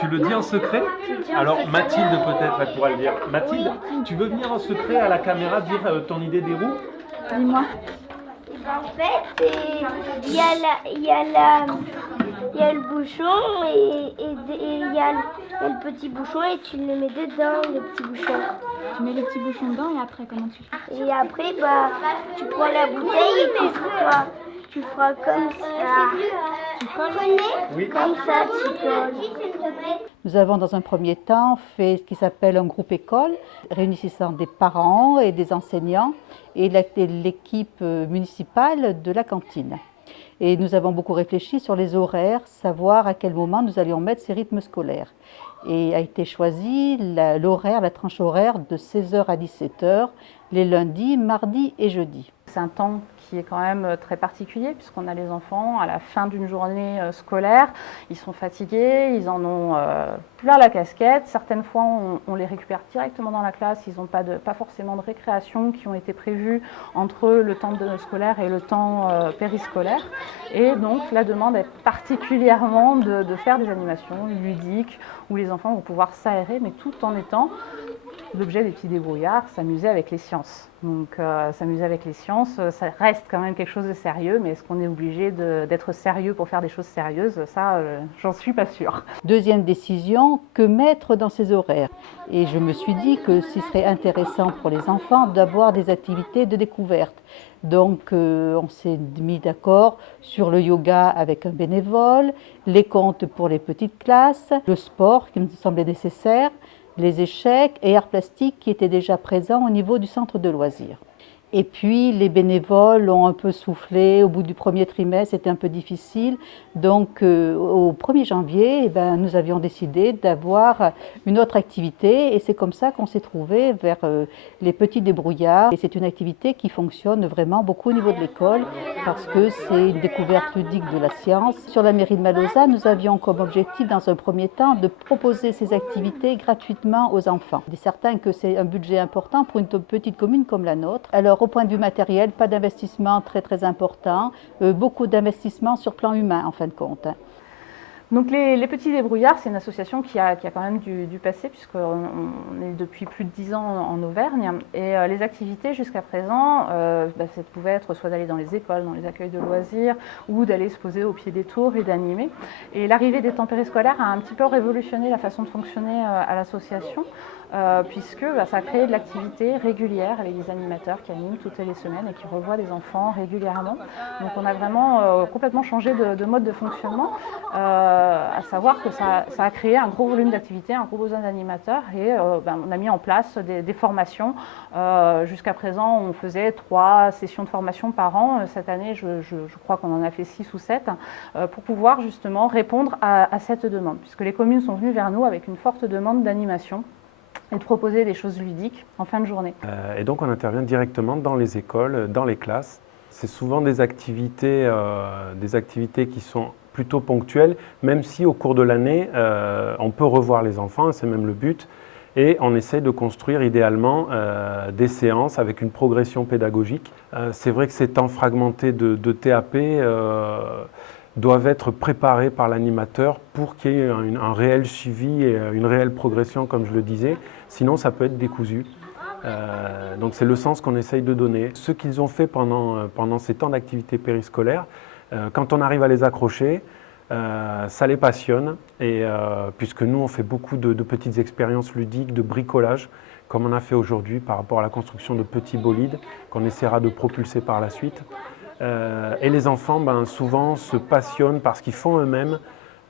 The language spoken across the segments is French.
Tu le dis en secret? Alors Mathilde peut-être, elle pourra le dire. Mathilde, tu veux venir en secret à la caméra dire ton idée des roues? Dis-moi. En fait, il y a le bouchon et il y a le petit bouchon et tu le mets dedans, le petit bouchon. Tu mets le petit bouchon dedans et après, comment tu fais? Et après, tu prends la bouteille et tu feras comme ça. Tu colles? Oui. Comme ça, tu colles. Nous avons dans un premier temps fait ce qui s'appelle un groupe école, réunissant des parents et des enseignants et l'équipe municipale de la cantine. Et nous avons beaucoup réfléchi sur les horaires, savoir à quel moment nous allions mettre ces rythmes scolaires. Et a été choisi l'horaire, la tranche horaire de 16h à 17h, les lundis, mardis et jeudis. C'est un temps qui est quand même très particulier puisqu'on a les enfants à la fin d'une journée scolaire. Ils sont fatigués, ils en ont plein la casquette. Certaines fois, on les récupère directement dans la classe. Ils n'ont pas forcément de récréation qui ont été prévues entre le temps scolaire et le temps périscolaire. Et donc, la demande est particulièrement de faire des animations ludiques où les enfants vont pouvoir s'aérer, mais tout en étant l'objet des petits débrouillards, s'amuser avec les sciences. Donc s'amuser avec les sciences, ça reste quand même quelque chose de sérieux, mais est-ce qu'on est obligé d'être sérieux pour faire des choses sérieuses? Ça, j'en suis pas sûre. Deuxième décision, que mettre dans ces horaires? Et je me suis dit que ce serait intéressant pour les enfants d'avoir des activités de découverte. Donc on s'est mis d'accord sur le yoga avec un bénévole, les contes pour les petites classes, le sport qui me semblait nécessaire, les échecs et arts plastiques qui étaient déjà présents au niveau du centre de loisirs. Et puis les bénévoles ont un peu soufflé, au bout du premier trimestre c'était un peu difficile, donc au 1er janvier nous avions décidé d'avoir une autre activité et c'est comme ça qu'on s'est trouvé vers les petits débrouillards. Et c'est une activité qui fonctionne vraiment beaucoup au niveau de l'école parce que c'est une découverte ludique de la science. Sur la mairie de Malauza, nous avions comme objectif dans un premier temps de proposer ces activités gratuitement aux enfants. Il est certain que c'est un budget important pour une petite commune comme la nôtre. Alors au point de vue matériel, pas d'investissement très important, beaucoup d'investissement sur plan humain en fin de compte. Donc les Petits Débrouillards, c'est une association qui a quand même du passé puisqu'on est depuis plus de 10 ans en Auvergne et les activités jusqu'à présent, ça pouvait être soit d'aller dans les écoles, dans les accueils de loisirs ou d'aller se poser au pied des tours et d'animer. Et l'arrivée des temps périscolaires a un petit peu révolutionné la façon de fonctionner à l'association. Puisque ça a créé de l'activité régulière avec des animateurs qui animent toutes les semaines et qui revoient des enfants régulièrement. Donc on a vraiment complètement changé de mode de fonctionnement, à savoir que ça a créé un gros volume d'activité, un gros besoin d'animateurs et on a mis en place des formations. Jusqu'à présent, on faisait 3 sessions de formation par an. Cette année, je crois qu'on en a fait 6 ou 7 pour pouvoir justement répondre à cette demande, puisque les communes sont venues vers nous avec une forte demande d'animation et de proposer des choses ludiques en fin de journée. Et donc on intervient directement dans les écoles, dans les classes. C'est souvent des activités qui sont plutôt ponctuelles, même si au cours de l'année, on peut revoir les enfants, c'est même le but. Et on essaie de construire idéalement des séances avec une progression pédagogique. C'est vrai que ces temps fragmentés de TAP doivent être préparés par l'animateur pour qu'il y ait un réel suivi et une réelle progression, comme je le disais. Sinon, ça peut être décousu. Donc c'est le sens qu'on essaye de donner. Ce qu'ils ont fait pendant ces temps d'activité périscolaire, quand on arrive à les accrocher, ça les passionne. Et puisque nous, on fait beaucoup de petites expériences ludiques, de bricolage, comme on a fait aujourd'hui par rapport à la construction de petits bolides qu'on essaiera de propulser par la suite. Et les enfants, souvent, se passionnent parce qu'ils font eux-mêmes,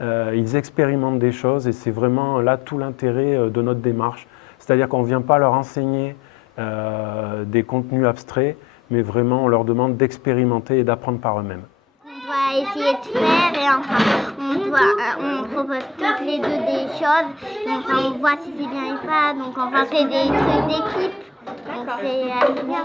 ils expérimentent des choses et c'est vraiment là tout l'intérêt de notre démarche. C'est-à-dire qu'on ne vient pas leur enseigner des contenus abstraits, mais vraiment on leur demande d'expérimenter et d'apprendre par eux-mêmes. On doit essayer de faire et on propose toutes les deux des choses, donc on voit si c'est bien ou pas, donc on fait des trucs d'équipe, donc c'est bien.